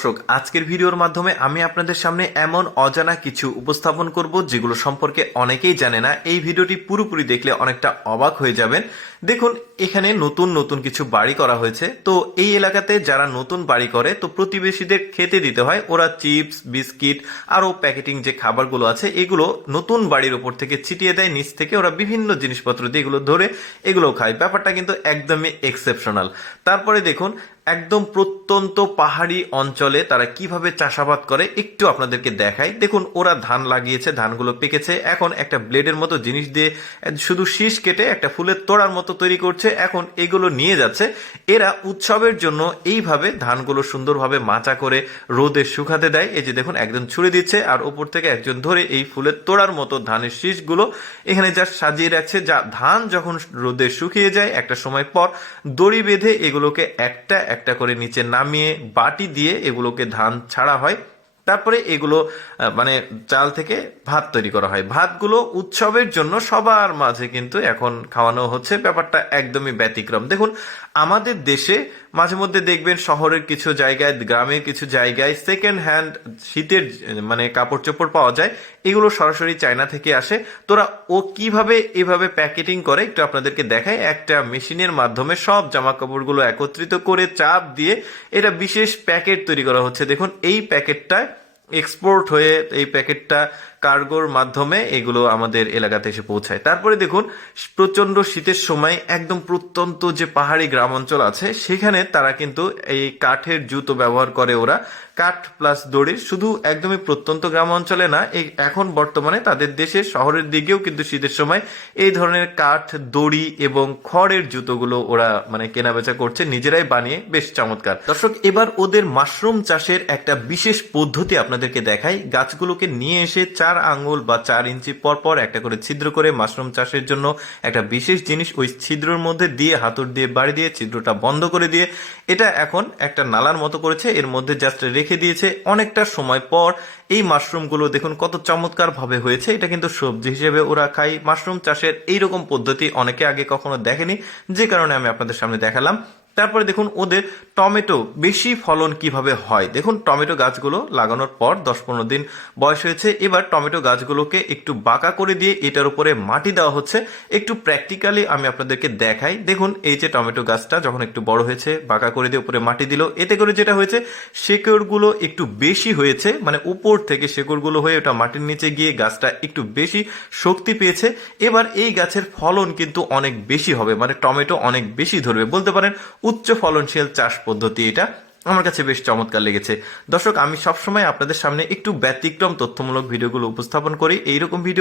দর্শক, আজকের ভিডিওর মাধ্যমে আমি আপনাদের সামনে এমন অজানা কিছু উপস্থাপন করব যেগুলো সম্পর্কে অনেকেই জানে না। এই ভিডিওটি পুরোপুরি দেখলে অনেকটা অবাক হয়ে যাবেন। দেখুন, এখানে নতুন নতুন কিছু বাড়ি করা হয়েছে। তো এই এলাকাতে যারা নতুন বাড়ি করে তো প্রতিবেশীদের খেতে দিতে হয়। ওরা চিপস, বিস্কিট আরও প্যাকেটিং যে খাবারগুলো আছে এগুলো নতুন বাড়ির উপর থেকে ছিটিয়ে দেয়। নিচ থেকে ওরা বিভিন্ন জিনিসপত্র দিয়ে এগুলো ধরে এগুলো খায়। ব্যাপারটা কিন্তু একদমই এক্সেপশনাল। তারপরে দেখুন, একদম প্রত্যন্ত পাহাড়ি অঞ্চলে তারা কিভাবে চাষাবাদ করে একটু আপনাদেরকে দেখাই। দেখুন, ওরা ধান লাগিয়েছে, ধানগুলো পেকেছে, এখন একটা ব্লেডের মতো জিনিস দিয়ে শুধু শীষ কেটে একটা ফুলের তোড়ার মতো তৈরি করছে। এখন এগুলো নিয়ে যাচ্ছে। এরা উৎসবের জন্য এইভাবে ধানগুলো সুন্দরভাবে মাচা করে রোদে শুকাতে দেয়। এই যে দেখুন, একজন ছুড়ে দিচ্ছে আর ওপর থেকে একজন ধরে এই ফুলের তোড়ার মতো ধানের শীষগুলো এখানে যা সাজিয়ে রাখছে। যা ধান যখন রোদে শুকিয়ে যায় একটা সময় পর দড়ি বেঁধে এগুলোকে একটা একটা করে নিচে নামিয়ে বাটি দিয়ে এগুলোকে ধান ছাড়া হয়। তারপরে এগুলো মানে চাল থেকে ভাত তৈরি করা হয়। ভাতগুলো উৎসবের জন্য সবার মাঝে কিন্তু এখন খাওয়ানো হচ্ছে। ব্যাপারটা একদমই ব্যতিক্রম। দেখুন, আমাদের দেশে মাঝে মধ্যে দেখবেন শহরের কিছু জায়গায়, গ্রামের কিছু জায়গায় সেকেন্ড হ্যান্ড শীতের মানে কাপড় চোপড় পাওয়া যায়। এগুলো সরাসরি চায়না থেকে আসে। তোরা ও কিভাবে এভাবে প্যাকেটিং করে একটু আপনাদেরকে দেখায়। একটা মেশিনের মাধ্যমে সব জামা কাপড়গুলো একত্রিত করে চাপ দিয়ে এটা বিশেষ প্যাকেট তৈরি করা হচ্ছে। দেখুন, এই প্যাকেটটা এক্সপোর্ট হয়ে এই প্যাকেটটা কার্গোর মাধ্যমে এগুলো আমাদের এলাকাতে এসে পৌঁছায়। তারপরে দেখুন, প্রচন্ড শীতের সময় একদম প্রত্যন্ত যে পাহাড়ি গ্রাম অঞ্চল আছে সেখানে তারা কিন্তু এই কাঠের জুতো ব্যবহার করে। ওরা কাঠ প্লাস দড়ি, শুধু একদমই প্রত্যন্ত গ্রাম অঞ্চলে না, এখন বর্তমানে তাদের দেশের শহরের দিকেও কিন্তু শীতের সময় এই ধরনের কাঠ, দড়ি এবং খড়ের জুতোগুলো ওরা মানে কেনাবেচা করছে, নিজেরাই বানিয়ে। বেশ চমৎকার। দর্শক, এবার ওদের মাশরুম চাষের একটা বিশেষ পদ্ধতি আপনাদেরকে দেখাই। গাছগুলোকে নিয়ে এসে 4 আঙ্গুল বা 4 ইঞ্চি পর পর একটা করে ছিদ্র করে মাশরুম চাষের জন্য একটা বিশেষ জিনিস ওই ছিদ্রের মধ্যে দিয়ে হাতুড় দিয়ে বাড়ি দিয়ে ছিদ্রটা বন্ধ করে দিয়ে এটা এখন একটা নালার মতো করেছে। এর মধ্যে জাস্ট রেখে দিয়েছে। অনেকটা সময় পর এই মাশরুমগুলো দেখুন কত চমৎকার ভাবে হয়েছে। এটা কিন্তু সবজি হিসেবে ওরা খায়। মাশরুম চাষের এইরকম পদ্ধতি অনেকে আগে কখনো দেখেনি, যে কারণে আমি আপনাদের সামনে দেখালাম। তারপরে দেখুন, ওদের টমেটো বেশি ফলন কিভাবে হয়। দেখুন, টমেটো গাছগুলো লাগানোর পর 10-15 দিন বয়স হয়েছে। এবার টমেটো গাছগুলোকে একটু বাঁকা করে দিয়ে এটার উপরে মাটি দেওয়া হচ্ছে। একটু প্র্যাকটিক্যালি আমি আপনাদেরকে দেখাই। দেখুন, এই যে টমেটো গাছটা যখন একটু বড় হয়েছে, বাঁকা করে দিয়ে উপরে মাটি দিল। এতে করে যেটা হয়েছে, শেকড়গুলো একটু বেশি হয়েছে, মানে উপর থেকে শেকড়গুলো হয়ে ওটা মাটির নিচে গিয়ে গাছটা একটু বেশি শক্তি পেয়েছে। এবার এই গাছের ফলন কিন্তু অনেক বেশি হবে, মানে টমেটো অনেক বেশি ধরবে। বলতে পারেন উচ্চ ফলনশীল চাষ পদ্ধতি। এটা আমার কাছে বেশ চমৎকার লেগেছে। দর্শক, আমি সবসময় আপনাদের সামনে একটু ব্যতিক্রম তথ্যমূলক ভিডিওগুলো উপস্থাপন করি। এইরকম ভিডিও